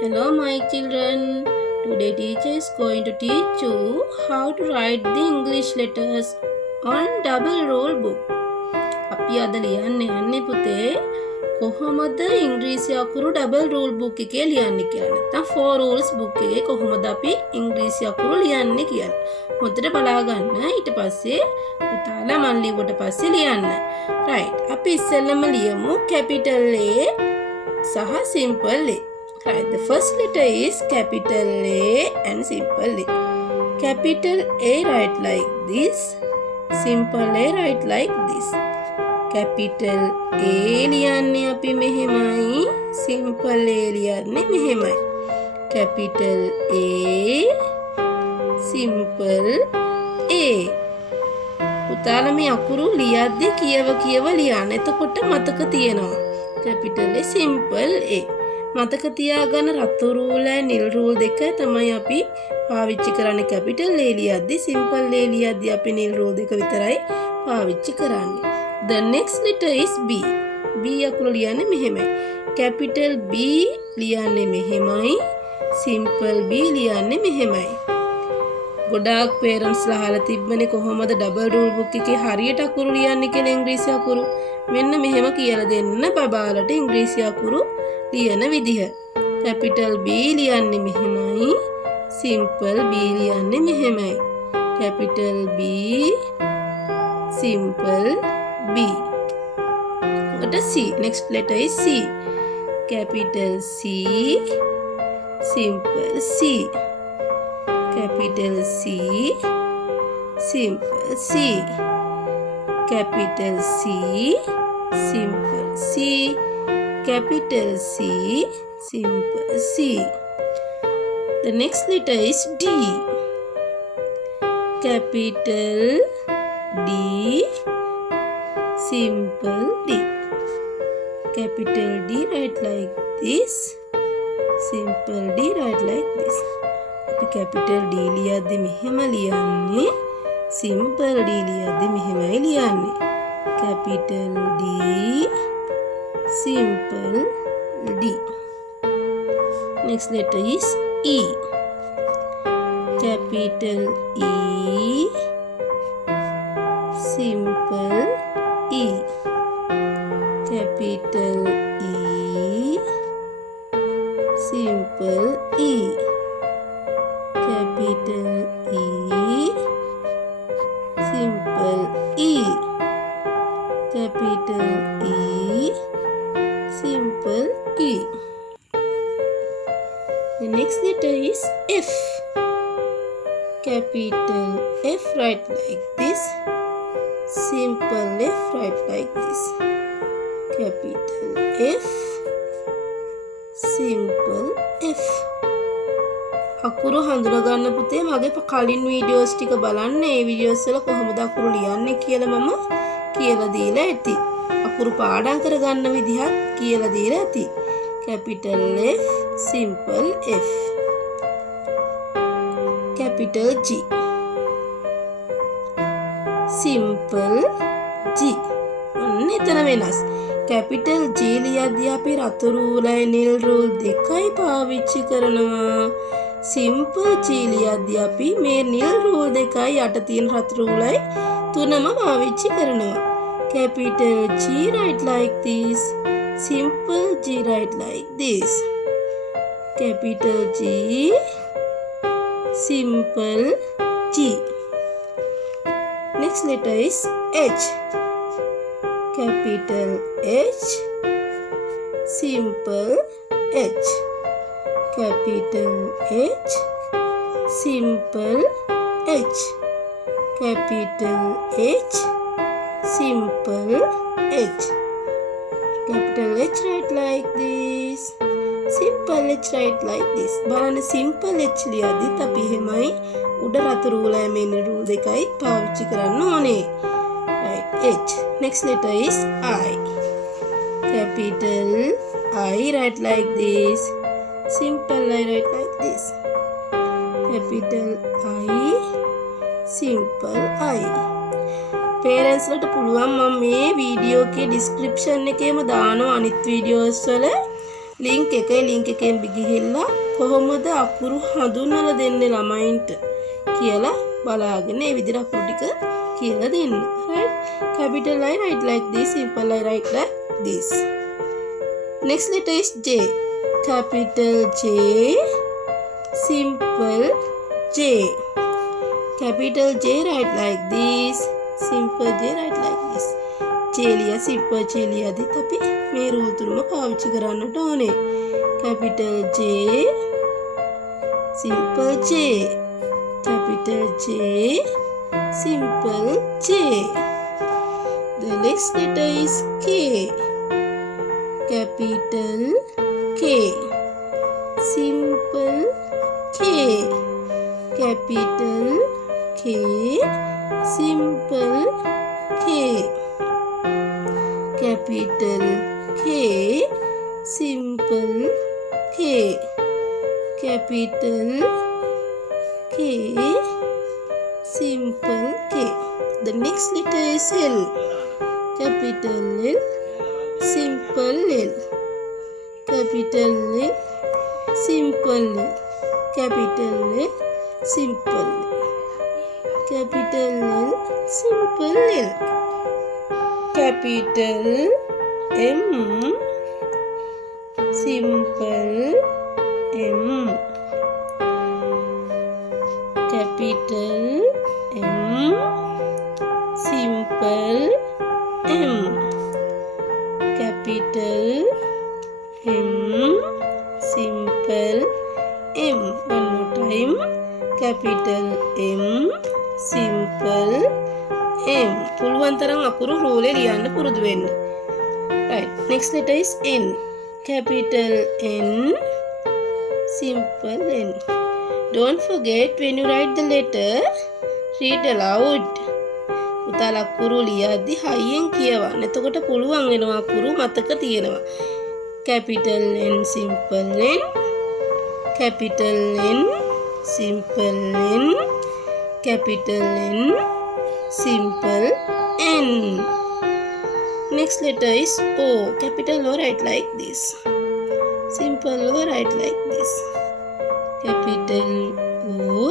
Hello my children. Today teacher is going to teach you how to write the English letters on double rule book. අපි අද ලියන්න යන්නේ පුතේ කොහොමද ඉංග්‍රීසි අකුරු double rule book එකේ ලියන්නේ කියලා. නැත්නම් four rules book එකේ කොහොමද අපි ඉංග්‍රීසි අකුරු ලියන්නේ කියලා. හොඳට බලා ගන්න. ඊට පස්සේ පුතාලා මන් ලියුවට පස්සේ ලියන්න. right. අපි ඉස්සෙල්ලම ලියමු capital A සහ simple A. Right, the first letter is capital A and simple A. Capital A write like this, simple A write like this. Capital A ලියන්නේ අපි මෙහෙමයි, simple A ලියන්නේ මෙහෙමයි. Capital A, simple A. පුතාලා මේ අකුරු ලියද්දී කියව ලියන්න. එතකොට මතක තියෙනවා. Capital A, simple A. මතක තියාගන්න රතු රූලයි නිල් රූල් දෙක තමයි අපි පාවිච්චි කරන්නේ කැපිටල් A ලියද්දී සිම්පල් A ලියද්දී අපි නිල් රූල් දෙක විතරයි පාවිච්චි කරන්නේ. The next letter is B. B අකුර ලියන්නේ මෙහෙමයි. capital B ලියන්නේ මෙහෙමයි. simple B ලියන්නේ මෙහෙමයි. ගොඩාක් parents ලා අහලා තිබ්බනේ කොහොමද double rule book එකේ හරියට අකුරු ලියන්නේ කියලා ඉංග්‍රීසි අකුරු. මෙන්න මෙහෙම කියලා දෙන්න බබාලට ඉංග්‍රීසි අකුරු ලියන විදිහ. capital B ලියන්නේ මෙහෙමයි. simple B ලියන්නේ මෙහෙමයි. capital B, simple B. What is C? Next letter is C. Capital C, simple C. Capital C, simple C. Capital C, simple C. Capital C, simple C. The next letter is D. Capital D, simple D. Capital D write like this. Simple D write like this. අපි capital D ලියද්දි මෙහෙම ලියන්නේ. simple D ලියද්දි මෙහෙමයි ලියන්නේ. capital D, simple D. Next letter is E. Capital E, simple E. Capital E, simple E. Capital E, simple E. Capital E, simple E. The next letter is F. Capital F write like this. Simple F write like this. Capital F, simple F. අකුරු හඳුනා ගන්න පුතේ මගේ කලින් වීඩියෝස් ටික බලන්න. ඒ වීඩියෝස් වල කොහොමද අකුරු ලියන්නේ කියලා මම කියලා දීලා ඇති. අකුරු පාඩම් කරගන්න විදිහත් කියලා දීලා ඇති. capital F, simple F. capital G, simple G. අන්න එතන වෙනස්. capital G ලියද්දී අපි රතු රූලයි නිල් රූල් දෙකයි පාවිච්චි කරනවා. simple G ලියද්දී අපි මේ නිල් රූල් දෙකයි යට තියෙන රතු රූලයි තුනම පාවිච්චි කරනවා. capital G write like this. Simple G write like this. Capital G, simple G. Next letter is H. Capital H, simple H. Capital H, simple H. Capital H, simple H. Capital H write like this. Simple H write like this. බලන්න simple H ලියද්දිත් අපි එහෙමයි උඩ රතු රූලයි මෙන්න රූල් දෙකයි පාවිච්චි කරන්න ඕනේ. right, H. Next letter is I. Capital I write like this. Simple I write like this. Capital I, simple I. parents ලට පුළුවන් මම මේ වීඩියෝ එකේ description එකේම දානවා අනිත් වීඩියෝස් වල ලින්ක් එකෙන් ගිහිල්ලා කොහොමද අකුරු හඳුන්වලා දෙන්නේ ළමයින්ට කියලා බලාගෙන ඒ විදිහට අකුරු ටික කියලා දෙන්න. right? Capital I write like this, simple I write like this. Next letter is J. Capital J, simple J. Capital J write like this, simple J write like this. J लिया simple J लिया दी tapi මේ රූල් තුනම පාවිච්චි කරන්නට ඕනේ. Capital J, simple J. Capital J, simple J. The next letter is K. Capital K, simple K. Capital K, simple K. Capital K, simple K. Capital K, simple K. The next letter is L. Capital L, simple L. Capital L, simple L. Capital L, simple L. Capital L, simple L. Capital M, simple M. Capital M, simple M. Capital M, simple M. One more time. Capital M, simple M. පුළුවන් තරම් අකුරු රූලේ ලියන්න පුරුදු වෙන්න. Right. Next letter is N. Capital N, simple N. Don't forget when you write the letter, read aloud. පුතාලා අකුරු ලියද්දි හයියෙන් කියවන්න. එතකොට පුළුවන් වෙනවා අකුරු මතක තියෙනවා. Capital N, simple N. Capital N, simple N. Capital N, simple N. Next letter is O. Capital O write like this. Simple O write like this. Capital O,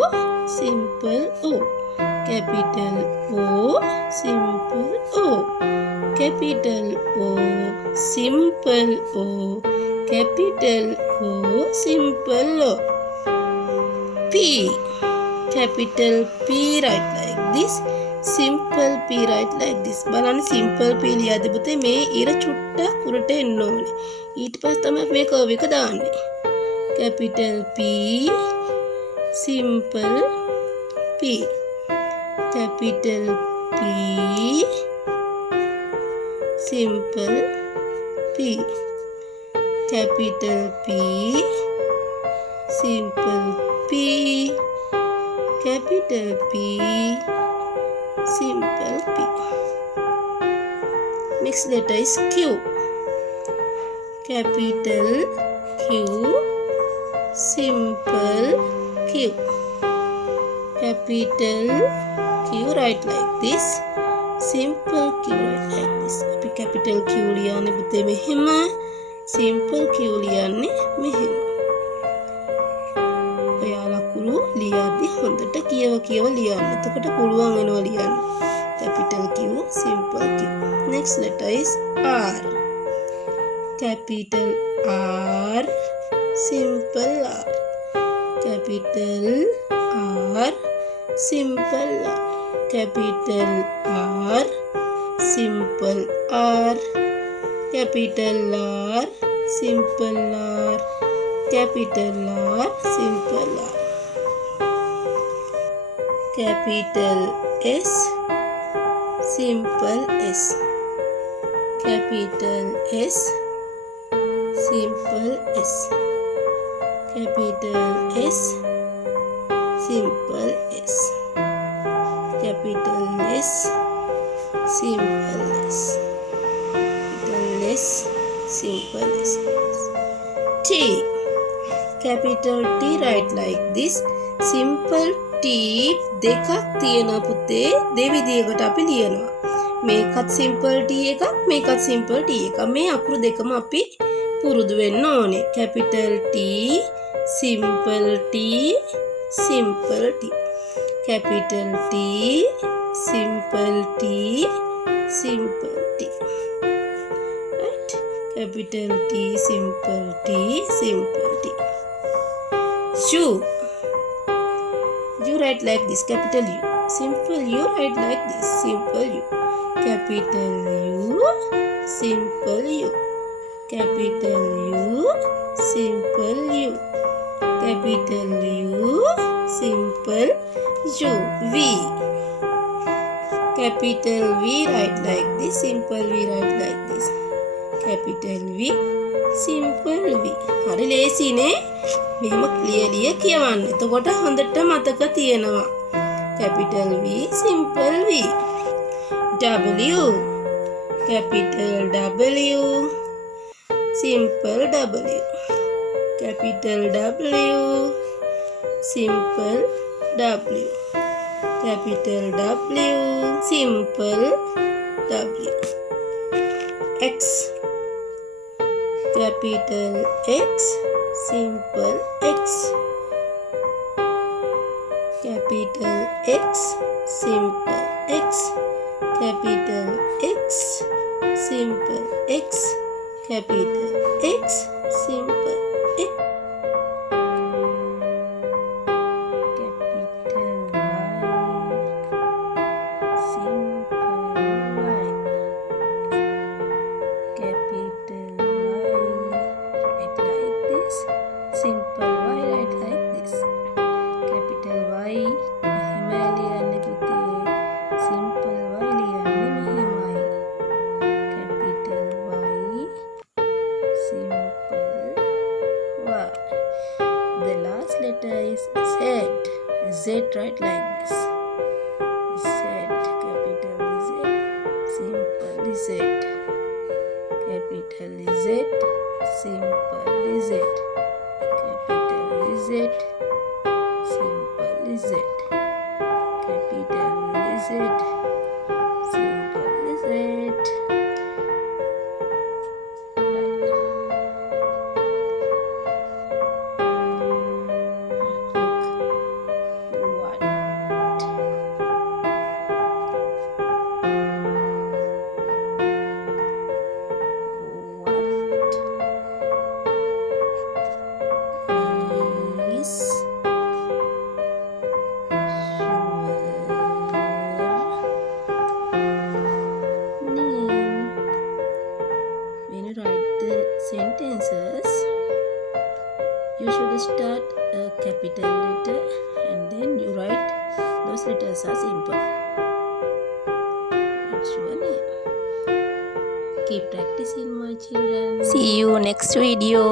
simple O. Capital O, simple O. Capital O, simple O. Capital O, simple O. P. Capital P write like this. Simple P write like this. බලන්න simple P ලියද්දි පුතේ මේ ඉර චුට්ටක් උරට එන්න ඕනේ. ඊට පස්සේ තමයි මේ කර්ව් එක දාන්නේ. Capital P, simple P. Capital P, simple P. Capital P, simple P. Capital P, simple P. Next letter is Q. Capital Q, simple Q. Capital Q write like this. Simple Q write like this. අපි capital Q ලියන්නේ පුතේ මෙහෙම. Simple Q ලියන්නේ මෙහෙම. ඔයාලා කුළු ලියද්දි හොඳට කියව ලියන්න. එතකොට පුළුවන් වෙනවා ලියන්න. Capital Q, simple Q. Next letter is R. Capital R, simple R. Capital R, simple R. Capital R, simple R. Capital R, simple R. Capital R, simple R. Capital S, simple S. Capital S, simple S. Capital S, simple S. Capital S, simple S. Capital S, simple S. T. Capital T write like this. Simple T දෙකක් තියෙනවා පුතේ. දෙවිදියකට අපි ලියනවා. මේකත් simple T එකක්, මේකත් simple T එකක්. මේ අකුරු දෙකම අපි පුරුදු වෙන්න ඕනේ. capital T, simple T, simple T. capital T, simple T, simple T. Right? Capital T, simple T, simple T. Shoe. You write like this, capital U. Simple U, write like this, simple U. Capital U, simple U. Capital U, simple U. Capital U, simple U. V. Capital V, write like this, simple V, write like this. Capital V, simple V. හරි ලේසිනේ. මෙහෙම ක්ලියර්ලි කියවන්න. එතකොට හොඳට මතක තියෙනවා. capital V, simple V. W. capital W, simple W. capital W, simple W. capital W, simple W. X. capital X, simple X. capital X, simple X. capital X, simple X. capital X, simple X. capital Y, simple Y. capital Y, write like this. simple Y, write like this. capital Y මෙහෙම ලියන්නේ පුතේ. simple Y ලියන්නේ මෙහෙමයි. capital Y, simple Y. The last letter is Z. Z, write like this. Z, capital Z, simple Z. capital Z, simple Z. capital Z, simple Z. capital Z, simple Z. Sentences, you should start a capital letter and then you write those letters are simple. What's your name? Keep practicing, my children. See you next video.